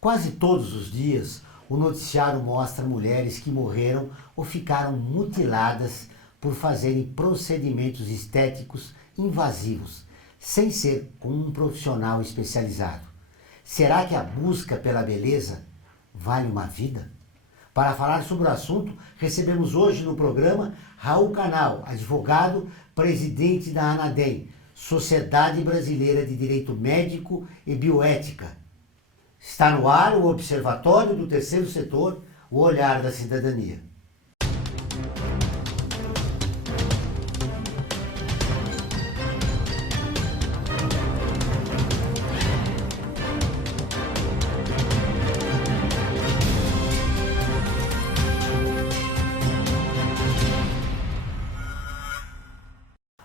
Quase todos os dias, o noticiário mostra mulheres que morreram ou ficaram mutiladas por fazerem procedimentos estéticos invasivos, sem ser com um profissional especializado. Será que a busca pela beleza vale uma vida? Para falar sobre o assunto, recebemos hoje no programa Raul Canal, advogado, presidente da ANADEM, Sociedade Brasileira de Direito Médico e Bioética. Está no ar o Observatório do Terceiro Setor, o olhar da cidadania.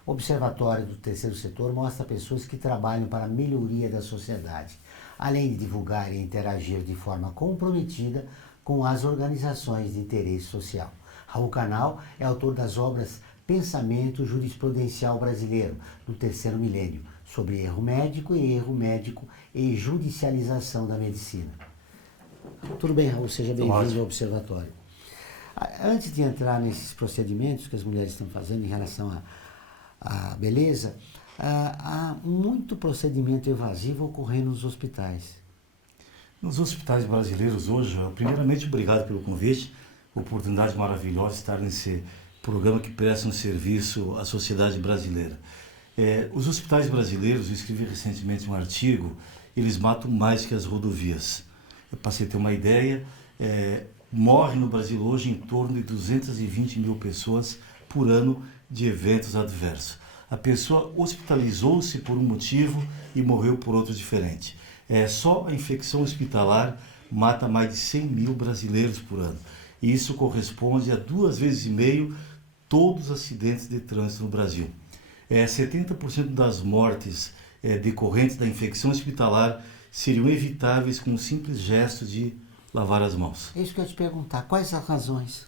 O Observatório do Terceiro Setor mostra pessoas que trabalham para a melhoria da sociedade, além de divulgar e interagir de forma comprometida com as organizações de interesse social. Raul Canal é autor das obras Pensamento Jurisprudencial Brasileiro, do Terceiro Milênio, sobre erro médico e judicialização da medicina. Tudo bem, Raul? Seja bem-vindo ao Observatório. Antes de entrar nesses procedimentos que as mulheres estão fazendo em relação à beleza, há muito procedimento evasivo ocorrendo nos hospitais. Nos hospitais brasileiros hoje, primeiramente, obrigado pelo convite, oportunidade maravilhosa de estar nesse programa que presta um serviço à sociedade brasileira. Os hospitais brasileiros, eu escrevi recentemente um artigo, eles matam mais que as rodovias. Para você ter uma ideia, morre no Brasil hoje em torno de 220 mil pessoas por ano de eventos adversos. A pessoa hospitalizou-se por um motivo e morreu por outro diferente. Só a infecção hospitalar mata mais de 100 mil brasileiros por ano. E isso corresponde a 2,5 vezes todos os acidentes de trânsito no Brasil. 70% das mortes decorrentes da infecção hospitalar seriam evitáveis com um simples gesto de lavar as mãos. É isso que eu ia te perguntar. Quais as razões?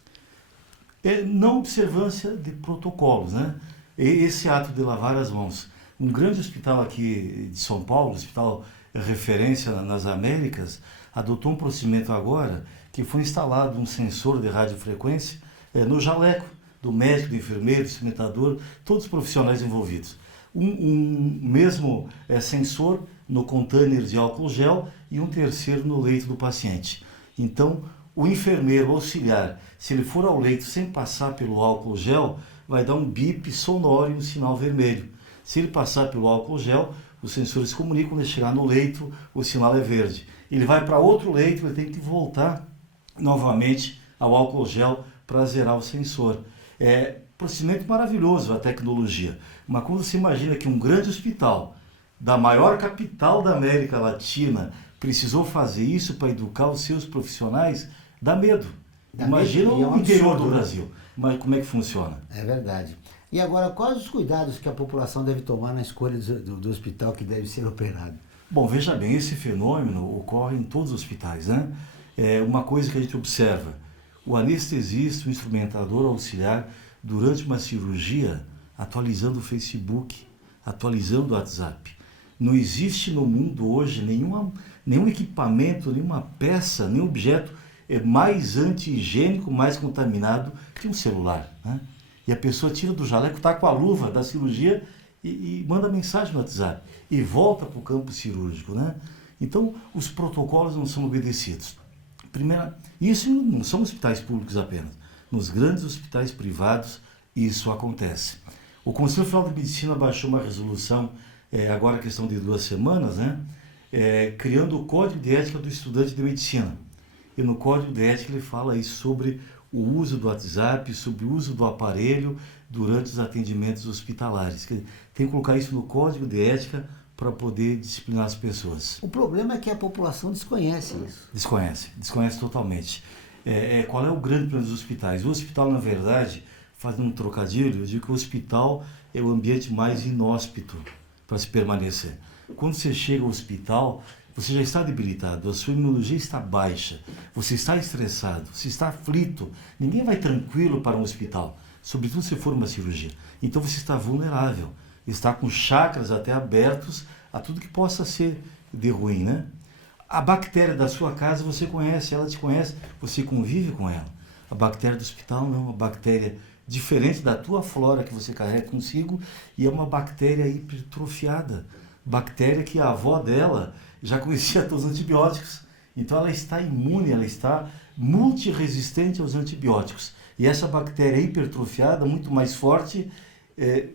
Não observância de protocolos, né? Esse ato de lavar as mãos. Um grande hospital aqui de São Paulo, hospital referência nas Américas, adotou um procedimento agora que foi instalado um sensor de radiofrequência no jaleco do médico, do enfermeiro, do instrumentador, todos os profissionais envolvidos. Um mesmo sensor no container de álcool gel e um terceiro no leito do paciente. Então, o enfermeiro auxiliar, se ele for ao leito sem passar pelo álcool gel, vai dar um bip sonoro e um sinal vermelho. Se ele passar pelo álcool gel, os sensores comunicam, quando ele chegar no leito, o sinal é verde. Ele vai para outro leito, ele tem que voltar novamente ao álcool gel para zerar o sensor. Procedimento maravilhoso a tecnologia. Mas quando você imagina que um grande hospital da maior capital da América Latina precisou fazer isso para educar os seus profissionais, dá medo. Imagina o interior do Brasil. Mas como é que funciona? É verdade. E agora, quais os cuidados que a população deve tomar na escolha do hospital que deve ser operado? Bom, veja bem, esse fenômeno ocorre em todos os hospitais, né? Uma coisa que a gente observa, o anestesista, o instrumentador auxiliar, durante uma cirurgia, atualizando o Facebook, atualizando o WhatsApp. Não existe no mundo hoje nenhum equipamento, nenhuma peça, nenhum objeto mais anti-higiênico, mais contaminado que um celular, né? E a pessoa tira do jaleco, está com a luva da cirurgia e manda mensagem no WhatsApp e volta para o campo cirúrgico, né? Então, os protocolos não são obedecidos. Isso não são hospitais públicos apenas. Nos grandes hospitais privados, isso acontece. O Conselho Federal de Medicina baixou uma resolução, agora questão de 2 semanas, né? Criando o Código de Ética do Estudante de Medicina. E no Código de Ética ele fala aí sobre o uso do WhatsApp, sobre o uso do aparelho durante os atendimentos hospitalares. Tem que colocar isso no Código de Ética para poder disciplinar as pessoas. O problema é que a população desconhece isso. Desconhece totalmente. Qual é o grande problema dos hospitais? O hospital, na verdade, fazendo um trocadilho, eu digo que o hospital é o ambiente mais inóspito para se permanecer. Quando você chega ao hospital, você já está debilitado, a sua imunologia está baixa, você está estressado, você está aflito. Ninguém vai tranquilo para um hospital, sobretudo se for uma cirurgia. Então você está vulnerável, está com chakras até abertos a tudo que possa ser de ruim, né? A bactéria da sua casa você conhece, ela te conhece, você convive com ela. A bactéria do hospital não, é uma bactéria diferente da tua flora que você carrega consigo e é uma bactéria hipertrofiada. Bactéria que a avó dela já conhecia todos os antibióticos. Então ela está imune, ela está multiresistente aos antibióticos. E essa bactéria hipertrofiada, muito mais forte,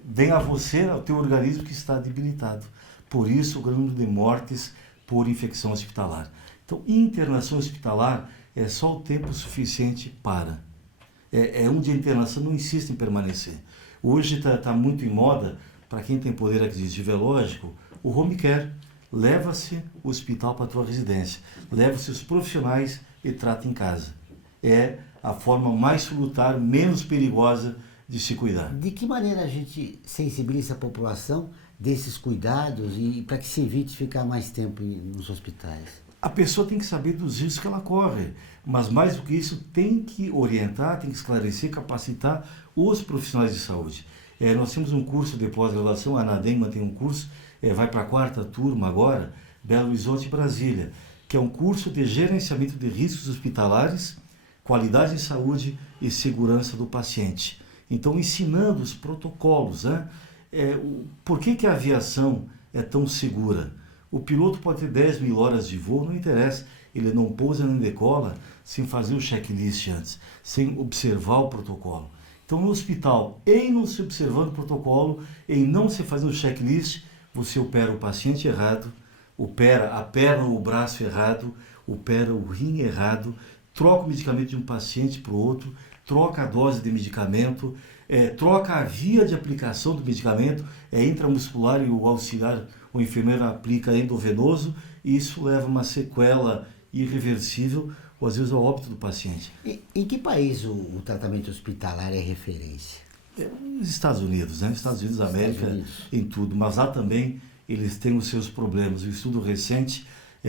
vem a você, ao teu organismo que está debilitado. Por isso o grande número de mortes por infecção hospitalar. Então, internação hospitalar é só o tempo suficiente para. Um dia de internação, não insiste em permanecer. Hoje está muito em moda, para quem tem poder aquisitivo, é lógico, o home care. Leva-se o hospital para a tua residência. Leva-se os profissionais e trata em casa. É a forma mais salutar, menos perigosa de se cuidar. De que maneira a gente sensibiliza a população desses cuidados e para que se evite ficar mais tempo nos hospitais? A pessoa tem que saber dos riscos que ela corre, mas mais do que isso, tem que orientar, tem que esclarecer, capacitar os profissionais de saúde. Nós temos um curso de pós-graduação, a ANADEM mantém um curso, vai para a 4ª turma agora, Belo Horizonte e Brasília, que é um curso de gerenciamento de riscos hospitalares, qualidade de saúde e segurança do paciente. Então, ensinando os protocolos, né? Por que a aviação é tão segura? O piloto pode ter 10 mil horas de voo, não interessa, ele não pousa nem decola sem fazer o checklist antes, sem observar o protocolo. Então, no hospital, em não se observando o protocolo, em não se fazendo o checklist, você opera o paciente errado, opera a perna ou o braço errado, opera o rim errado, troca o medicamento de um paciente para o outro, troca a dose de medicamento, troca a via de aplicação do medicamento, intramuscular e o auxiliar, o enfermeiro aplica endovenoso, e isso leva a uma sequela irreversível, ou às vezes ao óbito do paciente. Em que país o tratamento hospitalar é referência? Nos Estados Unidos, né? Estados Unidos da América, em tudo, mas lá também eles têm os seus problemas. O estudo recente,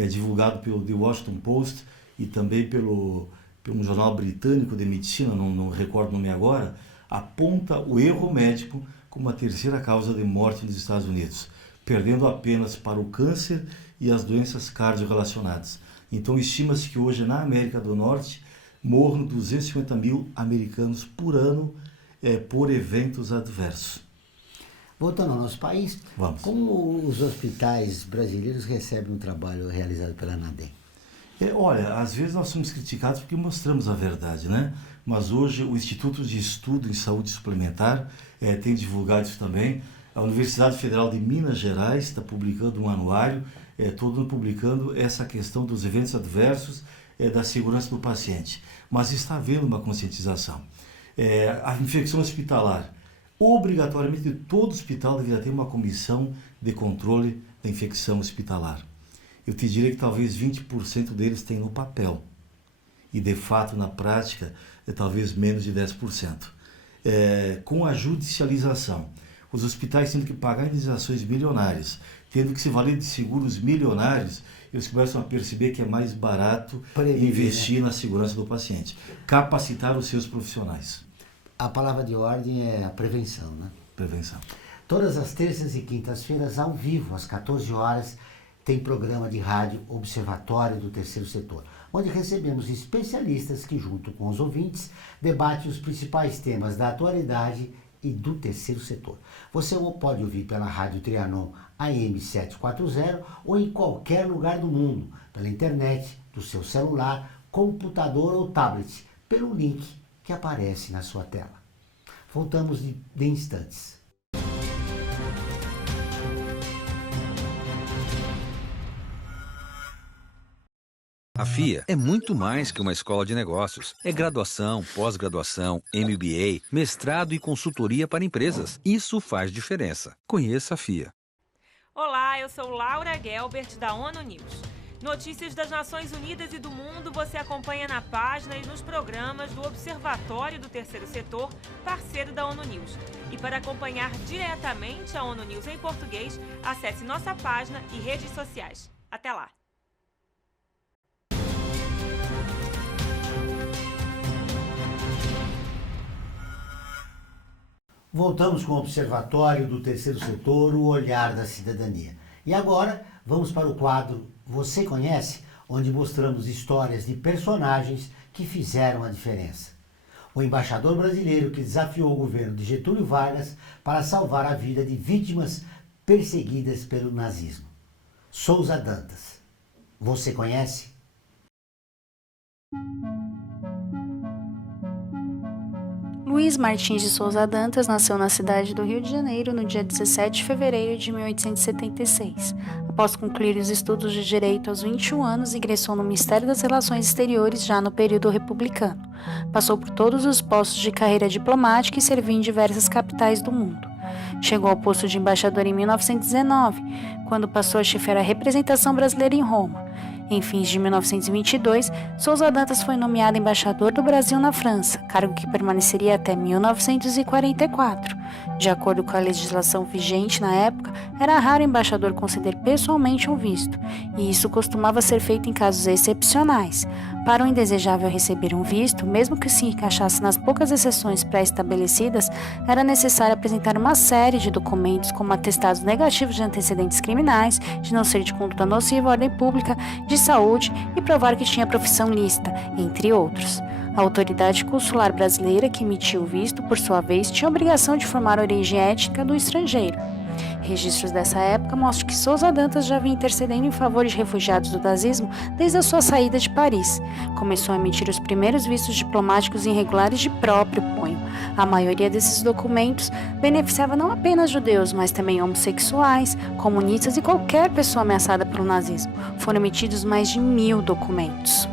divulgado pelo The Washington Post e também pelo um jornal britânico de medicina, não recordo o nome agora, aponta o erro médico como a 3ª causa de morte nos Estados Unidos, perdendo apenas para o câncer e as doenças cardiorrelacionadas. Então, estima-se que hoje na América do Norte morram 250 mil americanos por ano por eventos adversos. Voltando ao nosso país, Vamos. Como os hospitais brasileiros recebem um trabalho realizado pela ANADEM? Olha, às vezes nós somos criticados porque mostramos a verdade, né? Mas hoje o Instituto de Estudo em Saúde Suplementar tem divulgado isso também. A Universidade Federal de Minas Gerais está publicando um anuário, todo ano publicando essa questão dos eventos adversos, da segurança do paciente. Mas está havendo uma conscientização. A infecção hospitalar, obrigatoriamente todo hospital deveria ter uma comissão de controle da infecção hospitalar. Eu te diria que talvez 20% deles tem no papel. E de fato, na prática, talvez menos de 10%. Com a judicialização, os hospitais tendo que pagar indenizações milionárias, tendo que se valer de seguros milionários, eles começam a perceber que é mais barato investir na segurança do paciente. Capacitar os seus profissionais. A palavra de ordem é a prevenção, né? Prevenção. Todas as terças e quintas-feiras, ao vivo, às 14 horas, tem programa de rádio Observatório do Terceiro Setor, onde recebemos especialistas que, junto com os ouvintes, debatem os principais temas da atualidade e do terceiro setor. Você pode ouvir pela Rádio Trianon AM 740 ou em qualquer lugar do mundo, pela internet, do seu celular, computador ou tablet, pelo link que aparece na sua tela. Voltamos de instantes. A FIA é muito mais que uma escola de negócios. É graduação, pós-graduação, MBA, mestrado e consultoria para empresas. Isso faz diferença. Conheça a FIA. Olá, eu sou Laura Gelbert, da ONU News. Notícias das Nações Unidas e do mundo você acompanha na página e nos programas do Observatório do Terceiro Setor, parceiro da ONU News. E para acompanhar diretamente a ONU News em português, acesse nossa página e redes sociais. Até lá! Voltamos com o Observatório do Terceiro Setor, o olhar da cidadania. E agora, vamos para o quadro Você Conhece? onde mostramos histórias de personagens que fizeram a diferença. O embaixador brasileiro que desafiou o governo de Getúlio Vargas para salvar a vida de vítimas perseguidas pelo nazismo. Souza Dantas. Você conhece? Luiz Martins de Souza Dantas nasceu na cidade do Rio de Janeiro no dia 17 de fevereiro de 1876. Após concluir os estudos de Direito aos 21 anos, ingressou no Ministério das Relações Exteriores já no período republicano. Passou por todos os postos de carreira diplomática e serviu em diversas capitais do mundo. Chegou ao posto de embaixador em 1919, quando passou a chefiar a representação brasileira em Roma. Em fins de 1922, Souza Dantas foi nomeado embaixador do Brasil na França, cargo que permaneceria até 1944. De acordo com a legislação vigente na época, era raro o embaixador conceder pessoalmente um visto, e isso costumava ser feito em casos excepcionais. Para o indesejável receber um visto, mesmo que se encaixasse nas poucas exceções pré-estabelecidas, era necessário apresentar uma série de documentos como atestados negativos de antecedentes criminais, de não ser de conduta nociva à ordem pública, de saúde e provar que tinha profissão lícita, entre outros. A autoridade consular brasileira que emitiu o visto, por sua vez, tinha a obrigação de informar a origem étnica do estrangeiro. Registros dessa época mostram que Souza Dantas já vinha intercedendo em favor de refugiados do nazismo desde a sua saída de Paris. Começou a emitir os primeiros vistos diplomáticos irregulares de próprio punho. A maioria desses documentos beneficiava não apenas judeus, mas também homossexuais, comunistas e qualquer pessoa ameaçada pelo nazismo. Foram emitidos mais de 1000 documentos.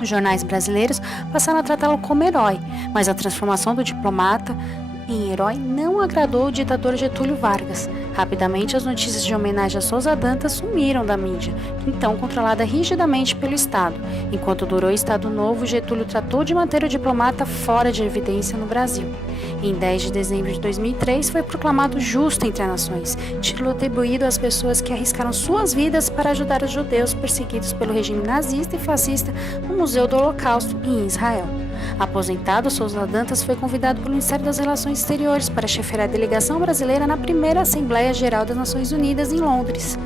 Os jornais brasileiros passaram a tratá-lo como herói, mas a transformação do diplomata em herói não agradou o ditador Getúlio Vargas. Rapidamente, as notícias de homenagem a Souza Dantas sumiram da mídia, então controlada rigidamente pelo Estado. Enquanto durou o Estado Novo, Getúlio tratou de manter o diplomata fora de evidência no Brasil. Em 10 de dezembro de 2003, foi proclamado justo entre as nações, título atribuído às pessoas que arriscaram suas vidas para ajudar os judeus perseguidos pelo regime nazista e fascista no Museu do Holocausto, em Israel. Aposentado, Souza Dantas foi convidado pelo Ministério das Relações Exteriores para chefiar a delegação brasileira na primeira Assembleia Geral das Nações Unidas em Londres.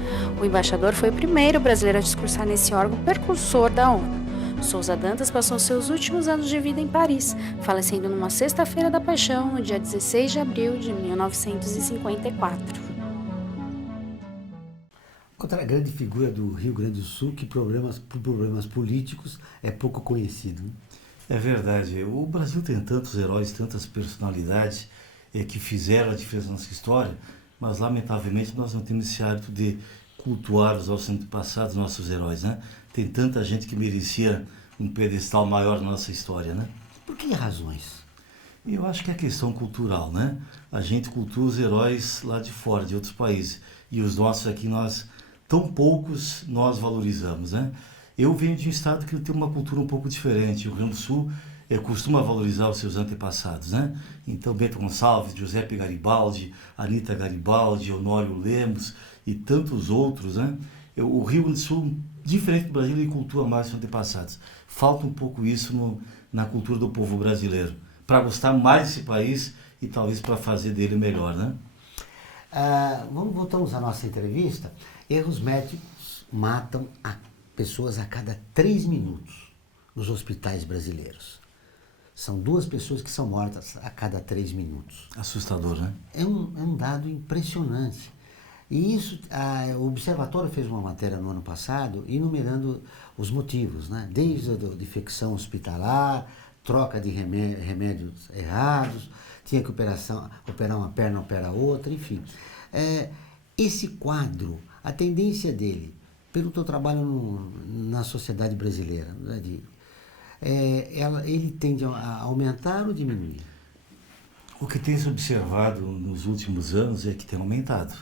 O embaixador foi o primeiro brasileiro a discursar nesse órgão precursor da ONU. Souza Dantas passou seus últimos anos de vida em Paris, falecendo numa sexta-feira da Paixão, no dia 16 de abril de 1954. Outra grande figura do Rio Grande do Sul que por problemas políticos é pouco conhecido. É verdade. O Brasil tem tantos heróis, tantas personalidades que fizeram a diferença na nossa história, mas lamentavelmente nós não temos esse hábito de cultuar os nossos antepassados, nossos heróis, né? Tem tanta gente que merecia um pedestal maior na nossa história, né? Por que razões? Eu acho que é questão cultural, né? A gente cultua os heróis lá de fora, de outros países, e os nossos aqui tão poucos nós valorizamos, né? Eu venho de um estado que tem uma cultura um pouco diferente. O Rio Grande do Sul costuma valorizar os seus antepassados, né? Então, Bento Gonçalves, Giuseppe Garibaldi, Anita Garibaldi, Honório Lemos e tantos outros, né? O Rio Grande do Sul, diferente do Brasil, ele cultua mais os antepassados. Falta um pouco isso na cultura do povo brasileiro, para gostar mais desse país e talvez para fazer dele melhor, né? Voltamos à nossa entrevista. Erros médicos matam pessoas a cada 3 minutos nos hospitais brasileiros. São 2 pessoas que são mortas a cada 3 minutos. Assustador, né? É um dado impressionante. E isso, o Observatório fez uma matéria no ano passado enumerando os motivos, né? Desde a infecção hospitalar, troca de remédios errados, tinha que operar uma perna, operar outra, enfim. Esse quadro, a tendência dele, pelo teu trabalho na sociedade brasileira, né, ele tende a aumentar ou diminuir? O que tem se observado nos últimos anos é que tem aumentado.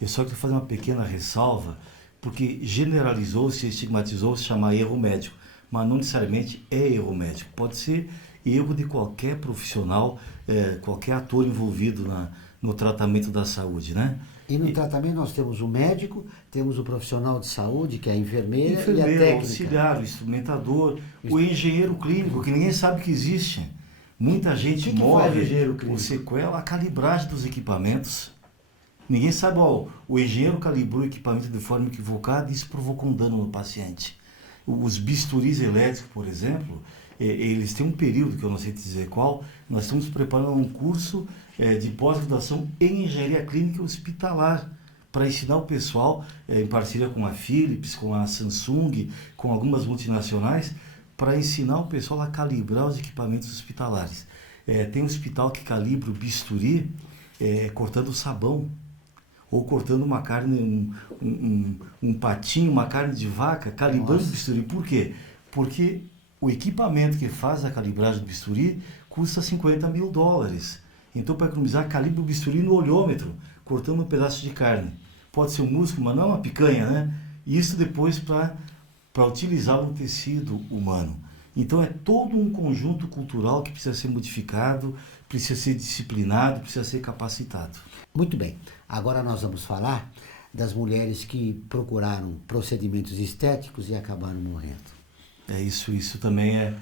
Eu só quero fazer uma pequena ressalva, porque generalizou-se, estigmatizou-se chamar erro médico, mas não necessariamente é erro médico. Pode ser erro de qualquer profissional, qualquer ator envolvido no tratamento da saúde, né? E no tratamento nós temos o médico, temos o profissional de saúde, que é a enfermeira e a técnica. O auxiliar, o instrumentador, o engenheiro clínico, que ninguém sabe que existe. Muita gente morre por sequela, a calibragem dos equipamentos. Ninguém sabe, o engenheiro calibrou o equipamento de forma equivocada e isso provocou um dano no paciente. Os bisturis elétricos, por exemplo, eles têm um período, que eu não sei dizer qual, nós estamos preparando um curso de pós-graduação em engenharia clínica hospitalar, para ensinar o pessoal, em parceria com a Philips, com a Samsung, com algumas multinacionais, para ensinar o pessoal a calibrar os equipamentos hospitalares. Tem um hospital que calibra o bisturi cortando sabão, ou cortando uma carne, um patinho, uma carne de vaca, calibrando o bisturi. Por quê? Porque o equipamento que faz a calibragem do bisturi custa $50 mil. Então, para economizar, calibra o bisturi no olhômetro, cortando um pedaço de carne. Pode ser um músculo, mas não uma picanha, né? Isso depois para utilizar no tecido humano. Então, é todo um conjunto cultural que precisa ser modificado, precisa ser disciplinado, precisa ser capacitado. Muito bem. Agora nós vamos falar das mulheres que procuraram procedimentos estéticos e acabaram morrendo. Isso também é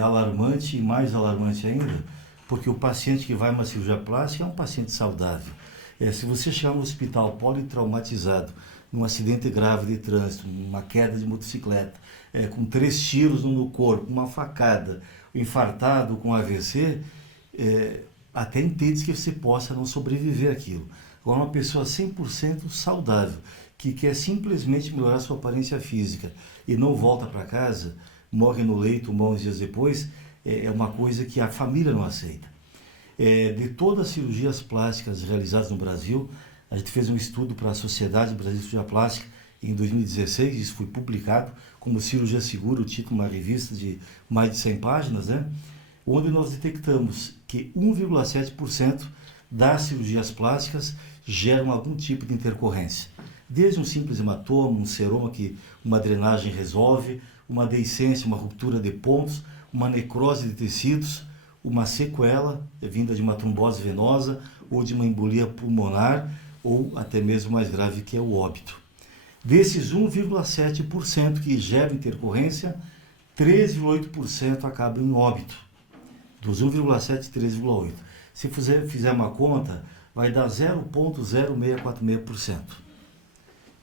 alarmante e mais alarmante ainda, porque o paciente que vai a uma cirurgia plástica é um paciente saudável. Se você chegar no hospital politraumatizado, num acidente grave de trânsito, uma queda de motocicleta, com 3 tiros no corpo, uma facada, infartado com AVC, até entende que você possa não sobreviver àquilo. Agora, uma pessoa 100% saudável, que quer simplesmente melhorar sua aparência física e não volta para casa, morre no leito uns dias depois, é uma coisa que a família não aceita. De todas as cirurgias plásticas realizadas no Brasil, a gente fez um estudo para a Sociedade Brasileira de Cirurgia Plástica em 2016, isso foi publicado como Cirurgia Segura, o título, uma revista de mais de 100 páginas, né? Onde nós detectamos que 1,7% das cirurgias plásticas geram algum tipo de intercorrência. Desde um simples hematoma, um seroma que uma drenagem resolve, uma deiscência, uma ruptura de pontos, uma necrose de tecidos, uma sequela vinda de uma trombose venosa ou de uma embolia pulmonar ou até mesmo mais grave, que é o óbito. Desses 1,7% que geram intercorrência, 13,8% acabam em óbito. Dos 1,7%, 13,8%. Se fizer uma conta, vai dar 0,0646%.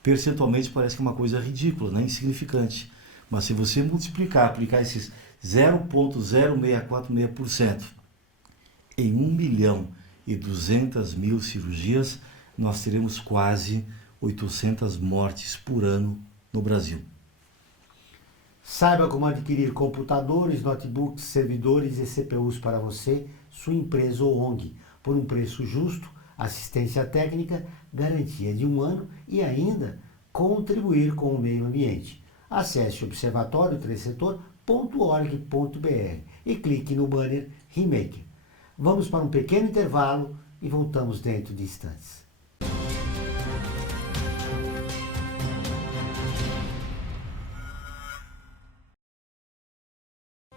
Percentualmente parece que é uma coisa ridícula, né? Insignificante. Mas se você aplicar esses 0,0646% em 1.200.000 cirurgias, nós teremos quase 800 mortes por ano no Brasil. Saiba como adquirir computadores, notebooks, servidores e CPUs para você, sua empresa ou ONG, por um preço justo, assistência técnica, garantia de 1 ano e ainda contribuir com o meio ambiente. Acesse observatório3setor.org.br e clique no banner Remaker. Vamos para um pequeno intervalo e voltamos dentro de instantes.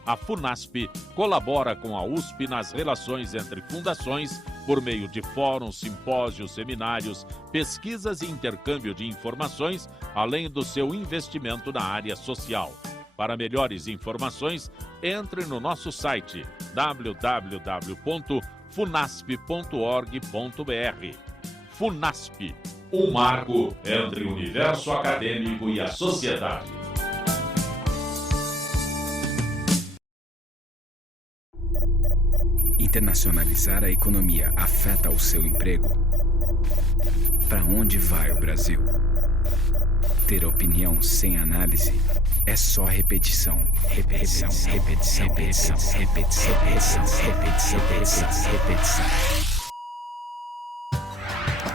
A FUNASP colabora com a USP nas relações entre fundações por meio de fóruns, simpósios, seminários, pesquisas e intercâmbio de informações, além do seu investimento na área social. Para melhores informações, entre no nosso site www.funasp.org.br. FUNASP, um marco entre o universo acadêmico e a sociedade. Internacionalizar a economia afeta o seu emprego? Para onde vai o Brasil? Ter opinião sem análise é só repetição. Repetição, repetição, repetição, repetição, repetição, repetição, repetição, repetição.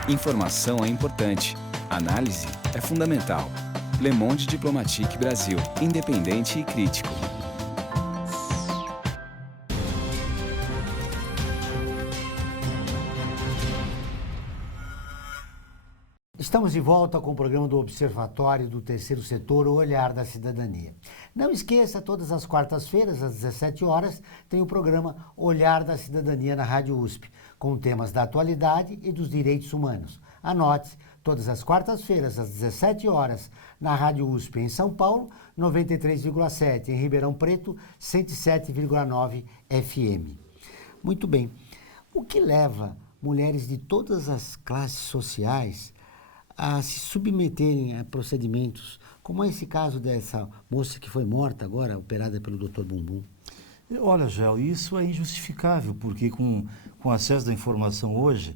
Informação é importante. Análise é fundamental. Le Monde Diplomatique Brasil. Independente e crítico. Estamos de volta com o programa do Observatório do Terceiro Setor, o Olhar da Cidadania. Não esqueça, todas as quartas-feiras, às 17 horas, tem o programa Olhar da Cidadania na Rádio USP, com temas da atualidade e dos direitos humanos. Anote, todas as quartas-feiras, às 17 horas, na Rádio USP em São Paulo, 93,7, em Ribeirão Preto, 107,9 FM. Muito bem. O que leva mulheres de todas as classes sociais a se submeterem a procedimentos, como é esse caso dessa moça que foi morta agora, operada pelo Dr. Bumbum? Olha, Gel, isso é injustificável, porque com acesso da informação hoje,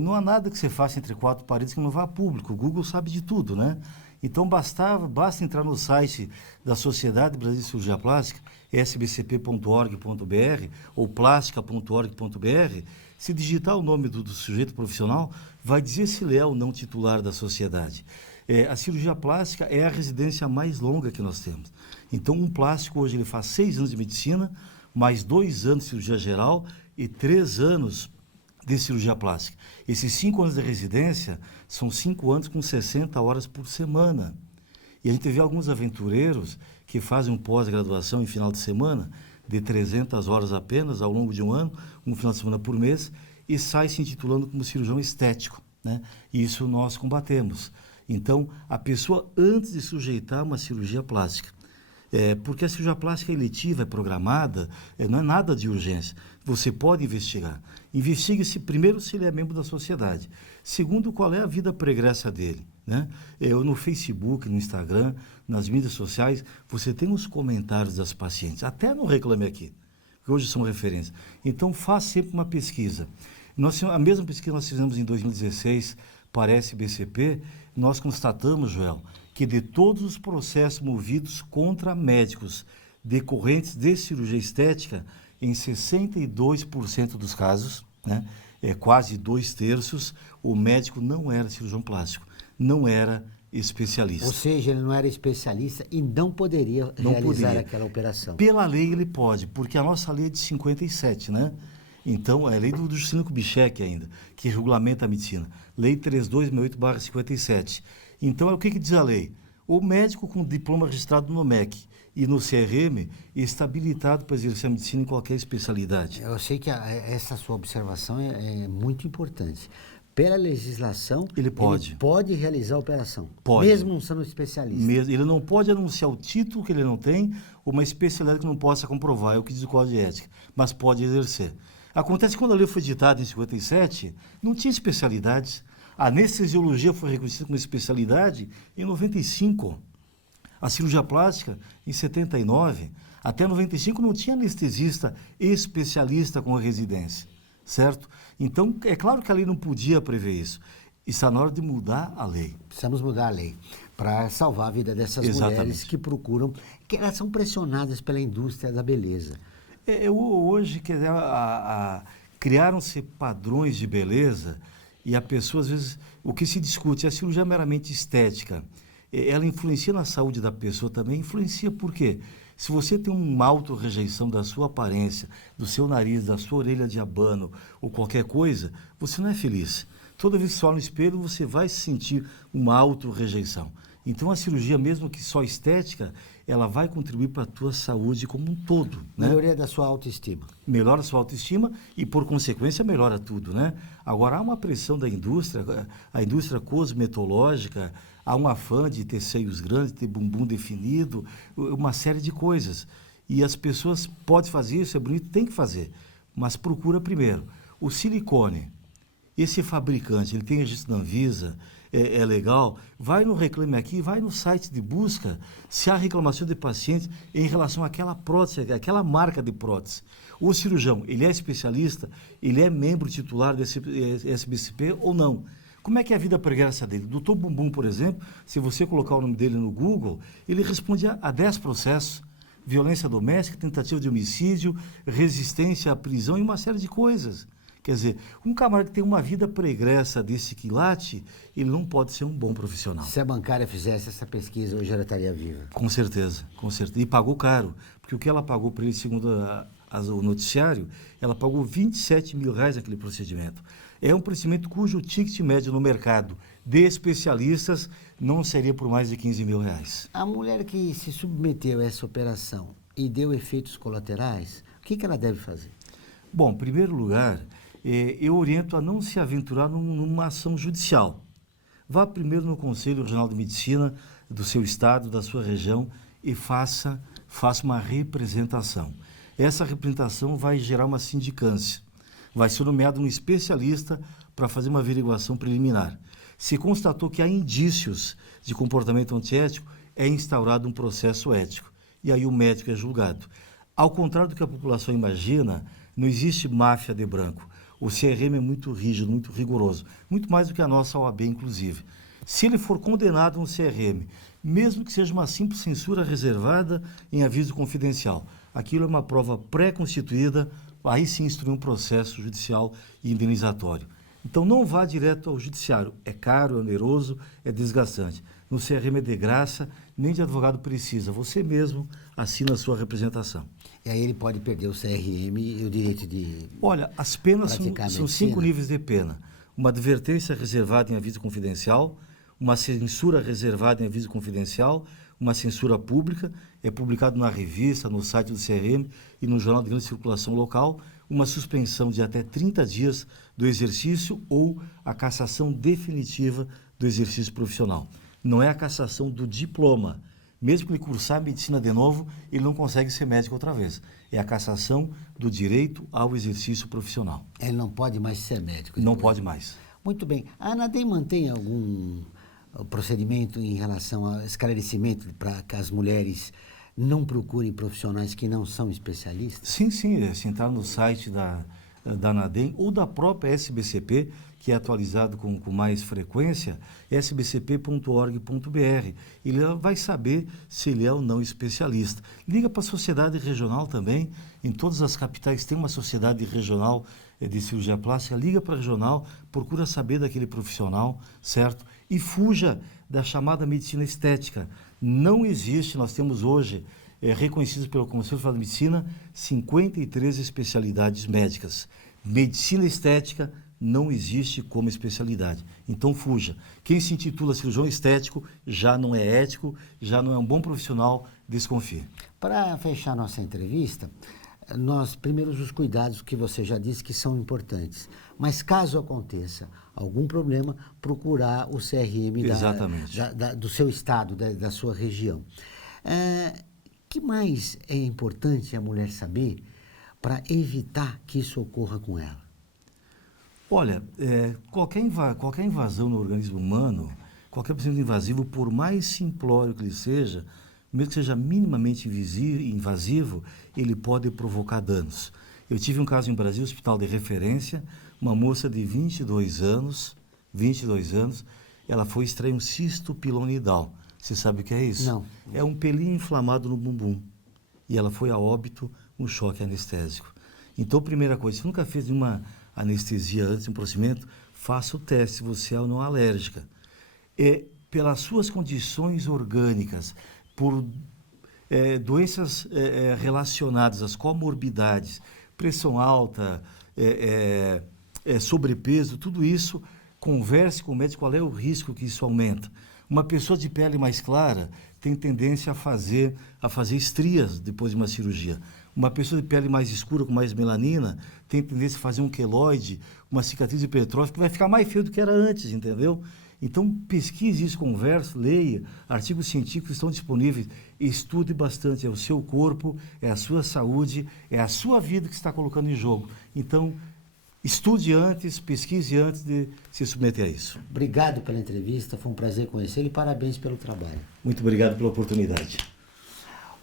não há nada que você faça entre quatro paredes que não vá a público. O Google sabe de tudo, né? Então, basta entrar no site da Sociedade Brasileira de Cirurgia Plástica, sbcp.org.br ou plástica.org.br, se digitar o nome do sujeito profissional, vai dizer se ele é ou não titular da sociedade. A cirurgia plástica é a residência mais longa que nós temos. Então, um plástico hoje ele faz 6 anos de medicina, mais 2 anos de cirurgia geral e 3 anos de cirurgia plástica. Esses 5 anos de residência são 5 anos com 60 horas por semana. E a gente vê alguns aventureiros que fazem um pós-graduação em final de semana de 300 horas apenas ao longo de um ano, um final de semana por mês, e sai se intitulando como cirurgião estético, né? Isso nós combatemos. Então, a pessoa, antes de sujeitar uma cirurgia plástica, porque a cirurgia plástica eletiva é programada, não é nada de urgência. Você pode investigar. Investigue-se primeiro se ele é membro da sociedade. Segundo, qual é a vida pregressa dele, né? No Facebook, no Instagram, nas mídias sociais, você tem os comentários das pacientes, até no Reclame Aqui, que hoje são referências. Então, faça sempre uma pesquisa. A mesma pesquisa que nós fizemos em 2016 para a SBCP, nós constatamos, Joel, que de todos os processos movidos contra médicos decorrentes de cirurgia estética, em 62% dos casos, né, quase 2/3, o médico não era cirurgião plástico, não era especialista. Ou seja, ele não era especialista e não poderia realizar aquela operação. Pela lei ele pode, porque a nossa lei é de 57, né? Então, é a lei do Juscelino Kubitschek ainda, que regulamenta a medicina. Lei 3268/57. Então, o que diz a lei? O médico com diploma registrado no MEC e no CRM está habilitado para exercer a medicina em qualquer especialidade. Eu sei que essa sua observação é muito importante. Pela legislação, ele pode realizar a operação, pode. Mesmo não sendo especialista. Ele não pode anunciar o título que ele não tem, ou uma especialidade que não possa comprovar, é o que diz o Código de Ética, mas pode exercer. Acontece que quando a lei foi ditada em 57, não tinha especialidades. A anestesiologia foi reconhecida como especialidade em 95. A cirurgia plástica em 79. Até 95 não tinha anestesista especialista com residência, certo? Então, é claro que a lei não podia prever isso. Está na hora de mudar a lei. Precisamos mudar a lei para salvar a vida dessas mulheres que procuram, que elas são pressionadas pela indústria da beleza. Hoje, criaram-se padrões de beleza e a pessoa, às vezes, o que se discute é a cirurgia meramente estética. Ela influencia na saúde da pessoa também? Influencia por quê? Se você tem uma auto-rejeição da sua aparência, do seu nariz, da sua orelha de abano ou qualquer coisa, você não é feliz. Toda vez que você olha no espelho, você vai sentir uma auto-rejeição. Então, a cirurgia, mesmo que só estética, ela vai contribuir para a tua saúde como um todo, né? Melhoria da sua autoestima. Melhora a sua autoestima e, por consequência, melhora tudo, né? Agora, há uma pressão da indústria, a indústria cosmetológica, há um afã de ter seios grandes, ter bumbum definido, uma série de coisas. E as pessoas podem fazer isso, é bonito, tem que fazer. Mas procura primeiro. O silicone, esse fabricante, ele tem registro da Anvisa, é legal, vai no Reclame Aqui, vai no site de busca se há reclamação de pacientes em relação àquela prótese, àquela marca de prótese. O cirurgião, ele é especialista, ele é membro titular desse SBCP ou não? Como é que é a vida pregressa dele? O Dr. Bumbum, por exemplo, se você colocar o nome dele no Google, ele responde a 10 processos. Violência doméstica, tentativa de homicídio, resistência à prisão e uma série de coisas. Quer dizer, um camarada que tem uma vida pregressa desse quilate, ele não pode ser um bom profissional. Se a bancária fizesse essa pesquisa, hoje ela estaria viva. Com certeza, com certeza. E pagou caro, porque o que ela pagou para ele, segundo o noticiário, ela pagou R$27 mil naquele procedimento. É um procedimento cujo ticket médio no mercado de especialistas não seria por mais de R$15 mil. A mulher que se submeteu a essa operação e deu efeitos colaterais, o que ela deve fazer? Bom, em primeiro lugar, eu oriento a não se aventurar numa ação judicial. Vá primeiro no Conselho Regional de Medicina do seu estado, da sua região, e faça uma representação. Essa representação vai gerar uma sindicância. vai ser nomeado um especialista para fazer uma averiguação preliminar. Se constatou que há indícios de comportamento antiético, é instaurado um processo ético. E aí o médico é julgado. Ao contrário do que a população imagina, não existe máfia de branco. O CRM é muito rígido, muito rigoroso, muito mais do que a nossa OAB, inclusive. Se ele for condenado no CRM, mesmo que seja uma simples censura reservada em aviso confidencial, aquilo é uma prova pré-constituída, aí sim instruir um processo judicial e indenizatório. Então não vá direto ao judiciário, é caro, é oneroso, é desgastante. No CRM é de graça, nem de advogado precisa, você mesmo assina a sua representação. E aí ele pode perder o CRM e o direito de... Olha, as penas são 5 níveis de pena. Uma advertência reservada em aviso confidencial, uma censura reservada em aviso confidencial, uma censura pública, é publicado na revista, no site do CRM e no jornal de grande circulação local, uma suspensão de até 30 dias do exercício ou a cassação definitiva do exercício profissional. Não é a cassação do diploma. Mesmo que ele cursar medicina de novo, ele não consegue ser médico outra vez. É a cassação do direito ao exercício profissional. Ele não pode mais ser médico. Não pode mais. Muito bem. A ANADEM mantém algum procedimento em relação ao esclarecimento para que as mulheres não procurem profissionais que não são especialistas? Sim. Se entrar no site da ANADEM ou da própria SBCP, que é atualizado com mais frequência, sbcp.org.br. Ele vai saber se ele é ou não especialista. Liga para a sociedade regional também, em todas as capitais tem uma sociedade regional de cirurgia plástica, liga para a regional, procura saber daquele profissional, certo? E fuja da chamada medicina estética. Não existe, nós temos hoje, reconhecidos pelo Conselho Federal de Medicina, 53 especialidades médicas. Medicina estética não existe como especialidade. Então fuja. Quem se intitula cirurgião estético já não é ético, já não é um bom profissional, desconfie. Para fechar nossa entrevista, nós, primeiro, os cuidados que você já disse que são importantes. Mas caso aconteça algum problema, procurar o CRM do seu estado, da sua região. Que mais é importante a mulher saber para evitar que isso ocorra com ela? Olha, qualquer invasão no organismo humano, qualquer procedimento invasivo, por mais simplório que ele seja, mesmo que seja minimamente invasivo, ele pode provocar danos. Eu tive um caso em Brasília, hospital de referência, uma moça de 22 anos, ela foi extrair um cisto pilonidal. Você sabe o que é isso? Não. É um pelinho inflamado no bumbum. E ela foi a óbito, um choque anestésico. Então, primeira coisa, se nunca fez nenhuma anestesia antes de um procedimento, faça o teste se você é ou não alérgica. Pelas suas condições orgânicas, por doenças relacionadas às comorbidades, pressão alta, sobrepeso, tudo isso, converse com o médico qual é o risco que isso aumenta. Uma pessoa de pele mais clara tem tendência a fazer estrias depois de uma cirurgia. Uma pessoa de pele mais escura, com mais melanina, tem tendência a fazer um queloide, uma cicatriz hipertrófica, que vai ficar mais feio do que era antes, entendeu? Então, pesquise isso, converse, leia, artigos científicos estão disponíveis, estude bastante, é o seu corpo, é a sua saúde, é a sua vida que está colocando em jogo. Então, estude antes, pesquise antes de se submeter a isso. Obrigado pela entrevista, foi um prazer conhecê-lo e parabéns pelo trabalho. Muito obrigado pela oportunidade.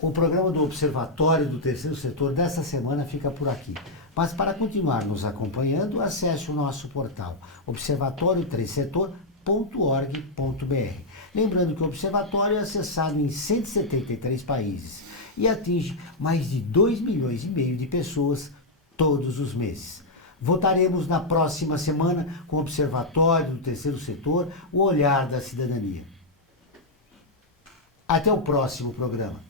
O programa do Observatório do Terceiro Setor dessa semana fica por aqui. Mas para continuar nos acompanhando, acesse o nosso portal observatório3setor.org.br. Lembrando que o Observatório é acessado em 173 países e atinge mais de 2,5 milhões de pessoas todos os meses. Voltaremos na próxima semana com o Observatório do Terceiro Setor, o olhar da cidadania. Até o próximo programa.